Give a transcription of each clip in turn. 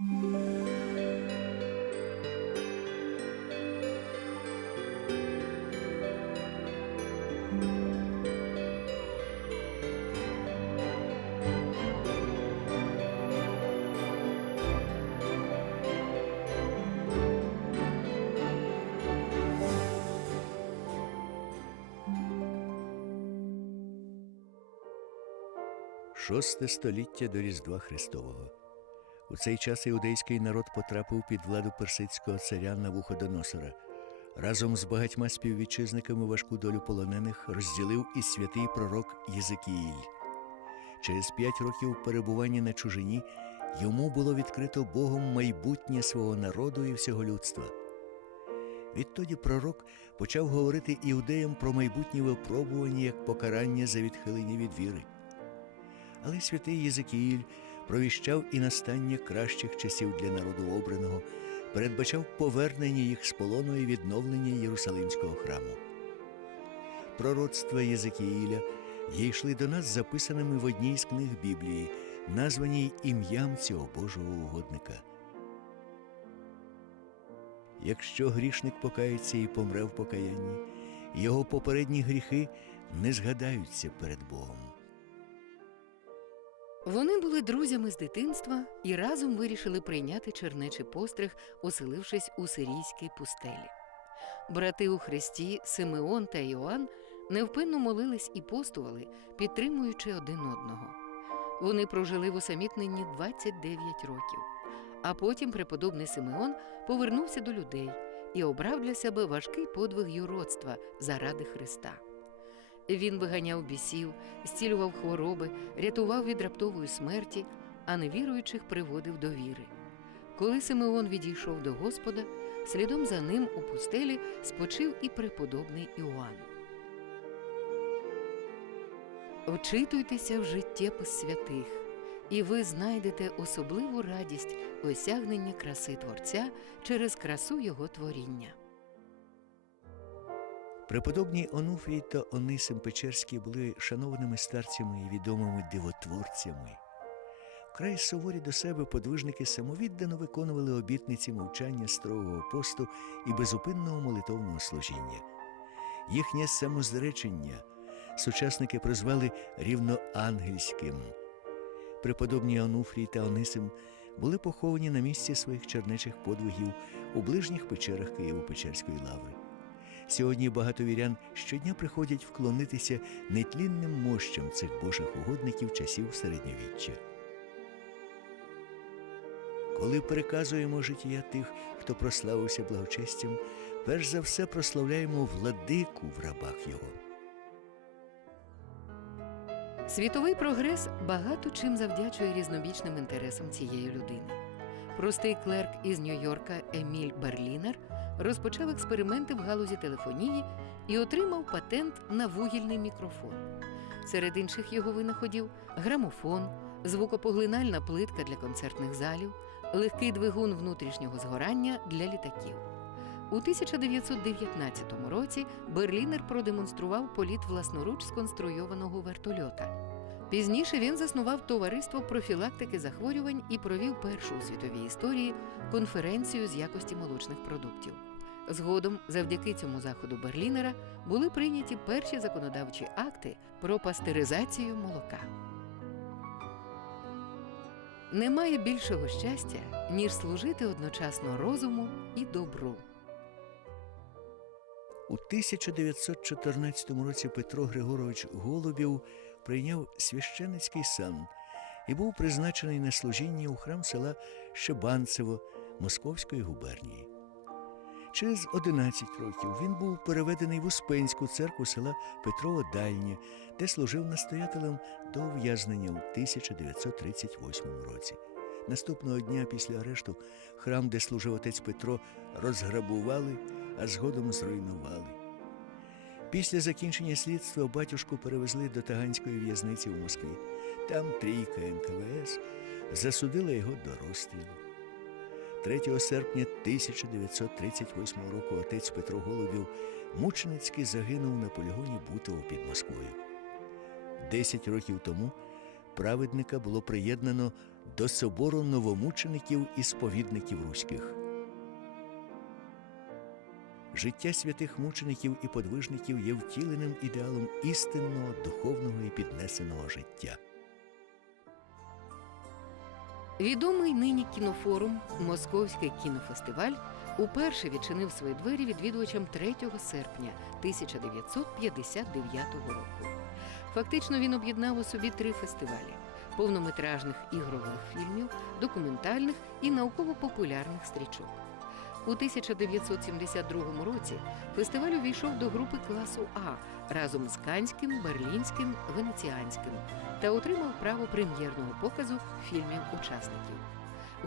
Шосте століття до Різдва Христового. У цей час іудейський народ потрапив під владу персидського царя Навуходоносора. Разом з багатьма співвітчизниками важку долю полонених розділив і святий пророк Єзекіїль. Через п'ять років перебування на чужині йому було відкрито Богом майбутнє свого народу і всього людства. Відтоді пророк почав говорити іудеям про майбутнє випробування як покарання за відхилення від віри. Але святий Єзекіїль провіщав і настання кращих часів для народу обраного, передбачав повернення їх з полону і відновлення Єрусалимського храму. Пророцтва Єзекіїля йшли до нас записаними в одній з книг Біблії, названій ім'ям цього Божого угодника. Якщо грішник покається і помре в покаянні, його попередні гріхи не згадаються перед Богом. Вони були друзями з дитинства і разом вирішили прийняти чернечий постриг, оселившись у сирійській пустелі. Брати у Христі Симеон та Іоанн невпинно молились і постували, підтримуючи один одного. Вони прожили в усамітненні 29 років, а потім преподобний Симеон повернувся до людей і обрав для себе важкий подвиг юродства заради Христа. Він виганяв бісів, зцілював хвороби, рятував від раптової смерті, а невіруючих приводив до віри. Коли Симеон відійшов до Господа, слідом за ним у пустелі спочив і преподобний Іоанн. Вчитуйтеся в життєпис святих, і ви знайдете особливу радість осягнення краси Творця через красу Його творіння. Преподобні Онуфрій та Онисим Печерський були шанованими старцями і відомими дивотворцями. Вкрай суворі до себе подвижники самовіддано виконували обітниці мовчання строгого посту і безупинного молитовного служіння. Їхнє самозречення сучасники прозвали рівноангельським. Преподобні Онуфрій та Онисим були поховані на місці своїх чернечих подвигів у ближніх печерах Києво-Печерської лаври. Сьогодні багато вірян щодня приходять вклонитися нетлінним мощам цих божих угодників часів середньовіччя. Коли переказуємо життя тих, хто прославився благочестям, перш за все прославляємо владику в рабах його. Світовий прогрес багато чим завдячує різнобічним інтересам цієї людини. Простий клерк із Нью-Йорка Еміль Берлінер розпочав експерименти в галузі телефонії і отримав патент на вугільний мікрофон. Серед інших його винаходів грамофон, звукопоглинальна плитка для концертних залів, легкий двигун внутрішнього згорання для літаків. У 1919 році Берлінер продемонстрував політ власноруч сконструйованого вертольота. Пізніше він заснував товариство профілактики захворювань і провів першу у світовій історії конференцію з якості молочних продуктів. Згодом, завдяки цьому заходу Берлінера, були прийняті перші законодавчі акти про пастеризацію молока. Немає більшого щастя, ніж служити одночасно розуму і добру. У 1914 році Петро Григорович Голубів прийняв священицький сан і був призначений на служіння у храм села Щебанцево Московської губернії. Через 11 років він був переведений в Успенську церкву села Петрово Дальнє, де служив настоятелем до ув'язнення у 1938 році. Наступного дня після арешту храм, де служив отець Петро, розграбували, а згодом зруйнували. Після закінчення слідства батюшку перевезли до Таганської в'язниці в Москві. Там трійка НКВС засудила його до розстрілу. 3 серпня 1938 року отець Петро Голубів мученицьки загинув на полігоні Бутово під Москвою. Десять років тому праведника було приєднано до собору новомучеників і сповідників руських. Життя святих мучеників і подвижників є втіленим ідеалом істинного, духовного і піднесеного життя. Відомий нині кінофорум Московський кінофестиваль уперше відчинив свої двері відвідувачам 3 серпня 1959 року. Фактично він об'єднав у собі три фестивалі: повнометражних ігрових фільмів, документальних і науково-популярних стрічок. У 1972 році фестиваль увійшов до групи класу А разом з Канським, Берлінським, Венеціанським та отримав право прем'єрного показу фільмів учасників.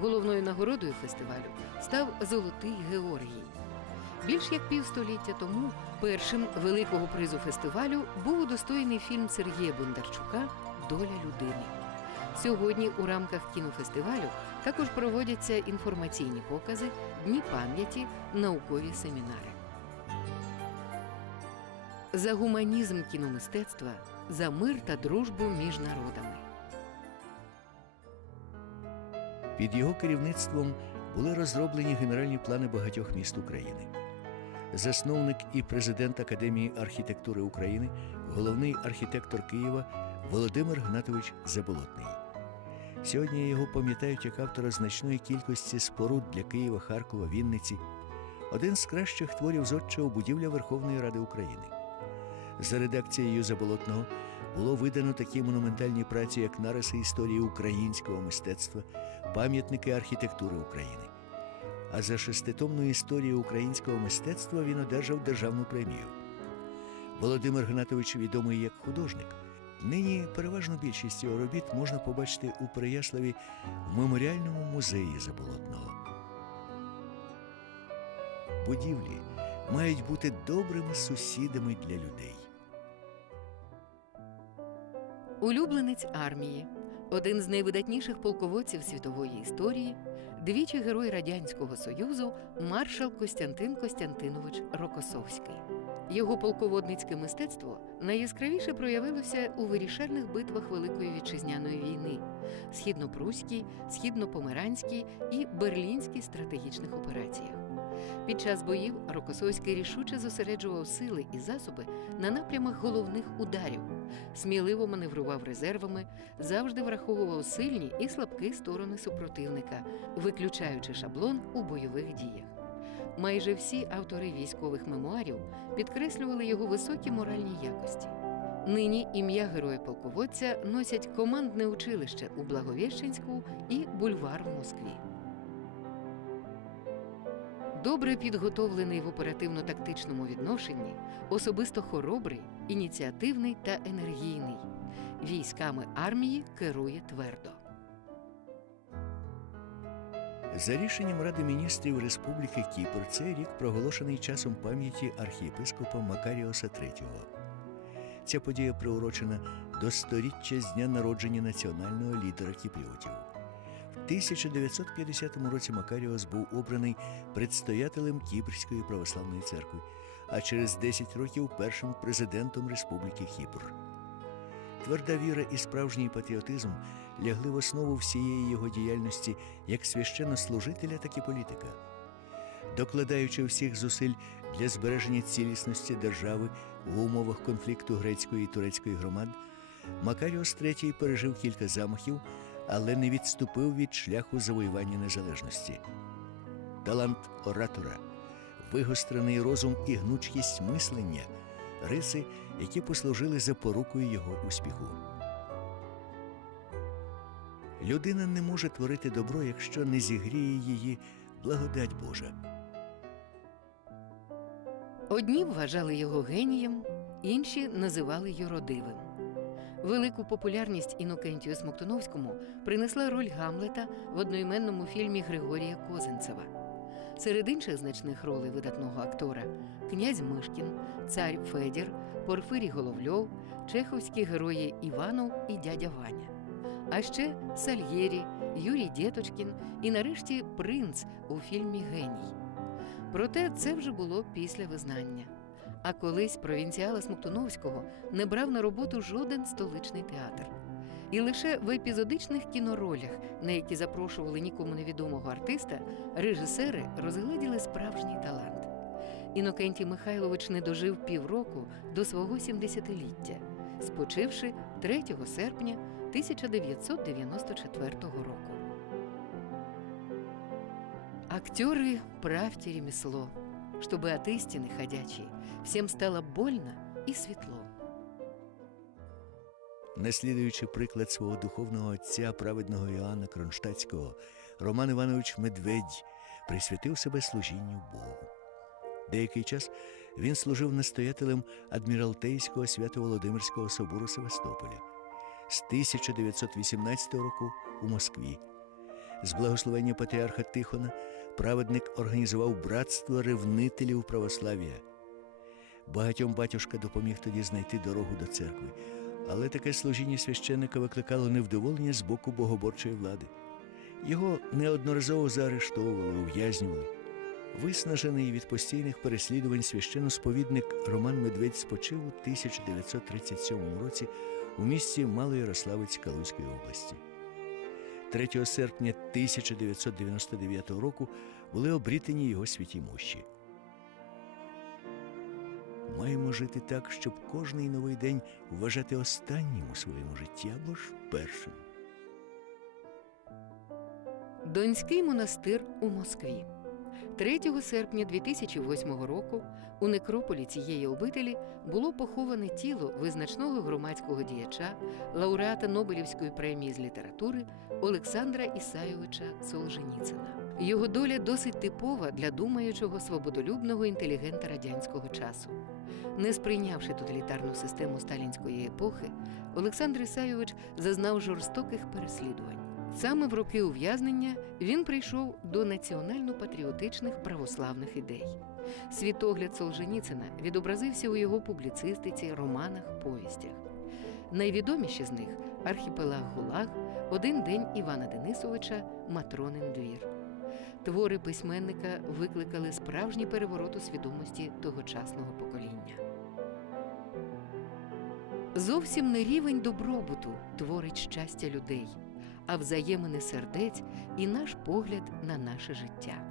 Головною нагородою фестивалю став Золотий Георгій. Більш як півстоліття тому першим великого призу фестивалю був удостоєний фільм Сергія Бондарчука Доля людини. Сьогодні у рамках кінофестивалю також проводяться інформаційні покази, дні пам'яті, наукові семінари. За гуманізм кіномистецтва, за мир та дружбу між народами. Під його керівництвом були розроблені генеральні плани багатьох міст України. Засновник і президент Академії архітектури України, головний архітектор Києва Володимир Гнатович Заболотний. Сьогодні його пам'ятають як автора значної кількості споруд для Києва, Харкова, Вінниці, один з кращих творів зодчого будівля Верховної Ради України. За редакцією Заболотного було видано такі монументальні праці, як нариси історії українського мистецтва, пам'ятники архітектури України. А за шеститомну історію українського мистецтва він одержав державну премію. Володимир Гнатович відомий як художник. Нині переважну більшість його робіт можна побачити у Переяславі в меморіальному музеї Заболотного. Будівлі мають бути добрими сусідами для людей. Улюбленець армії, один з найвидатніших полководців світової історії, двічі герой Радянського Союзу, маршал Костянтин Костянтинович Рокосовський. Його полководницьке мистецтво найяскравіше проявилося у вирішальних битвах Великої вітчизняної війни, східнопруській, східнопомеранській і берлінській стратегічних операціях. Під час боїв Рокосовський рішуче зосереджував сили і засоби на напрямах головних ударів, сміливо маневрував резервами, завжди враховував сильні і слабкі сторони супротивника, виключаючи шаблон у бойових діях. Майже всі автори військових мемуарів підкреслювали його високі моральні якості. Нині ім'я героя-полководця носять командне училище у Благовіщенську і бульвар в Москві. Добре підготовлений в оперативно-тактичному відношенні, особисто хоробрий, ініціативний та енергійний. Військами армії керує твердо. За рішенням Ради міністрів Республіки Кіпр цей рік проголошений часом пам'яті архієпископа Макаріоса III. Ця подія приурочена до сторіччя з дня народження національного лідера кіпріотів. В 1950 році Макаріос був обраний предстоятелем Кіпрської православної церкви, а через 10 років першим президентом Республіки Кіпр. Тверда віра і справжній патріотизм лягли в основу всієї його діяльності як священнослужителя, так і політика. Докладаючи всіх зусиль для збереження цілісності держави в умовах конфлікту грецької і турецької громад, Макаріос III пережив кілька замахів, але не відступив від шляху завоювання незалежності. Талант оратора, вигострений розум і гнучкість мислення риси, які послужили запорукою його успіху. Людина не може творити добро, якщо не зігріє її благодать Божа. Одні вважали його генієм, інші називали юродивим. Велику популярність Інокентію Смоктуновському принесла роль Гамлета в одноіменному фільмі Григорія Козинцева. Серед інших значних ролей видатного актора князь Мишкін, цар Федір, Порфирій Головльов, чеховські герої Іванов і дядя Ваня. А ще Сальєрі, Юрій Дєточкін і нарешті принц у фільмі Геній. Проте це вже було після визнання. А колись провінціала Смоктуновського не брав на роботу жоден столичний театр. І лише в епізодичних кіноролях, на які запрошували нікому невідомого артиста, режисери розгледіли справжній талант. Інокентій Михайлович не дожив півроку до свого 70-ліття, спочивши 3 серпня 1994 року. Актеры, правьте ремесло, чтобы от истины ходячей всем стало больно и светло. Наслідуючи приклад свого духовного отця, праведного Іоанна Кронштадтського, Роман Іванович Медведь присвятив себе служінню Богу. Деякий час він служив настоятелем Адміралтейського Свято-Володимирського собору Севастополя. З 1918 року у Москві. З благословення патріарха Тихона праведник організував братство ревнителів православ'я. Багатьом батюшка допоміг тоді знайти дорогу до церкви, але таке служіння священника викликало невдоволення з боку богоборчої влади. Його неодноразово заарештовували, ув'язнювали. Виснажений від постійних переслідувань священносповідник Роман Медведь спочив у 1937 році у місті Малоярославець Калузької області. 3 серпня 1999 року були обрітені його святі мощі. Маємо жити так, щоб кожний новий день вважати останнім у своєму житті або ж першим. Донський монастир у Москві. 3 серпня 2008 року у некрополі цієї обителі було поховане тіло визначного громадського діяча, лауреата Нобелівської премії з літератури Олександра Ісайовича Солженіцина. Його доля досить типова для думаючого свободолюбного інтелігента радянського часу. Не сприйнявши тоталітарну систему сталінської епохи, Олександр Ісайович зазнав жорстоких переслідувань. Саме в роки ув'язнення він прийшов до національно-патріотичних православних ідей. Світогляд Солженіцина відобразився у його публіцистиці, романах, повістях. Найвідоміші з них Архіпелаг Гулаг, Один день Івана Денисовича, Матронин двір. Твори письменника викликали справжній переворот у свідомості тогочасного покоління. Зовсім не рівень добробуту творить щастя людей, а взаємини сердець і наш погляд на наше життя.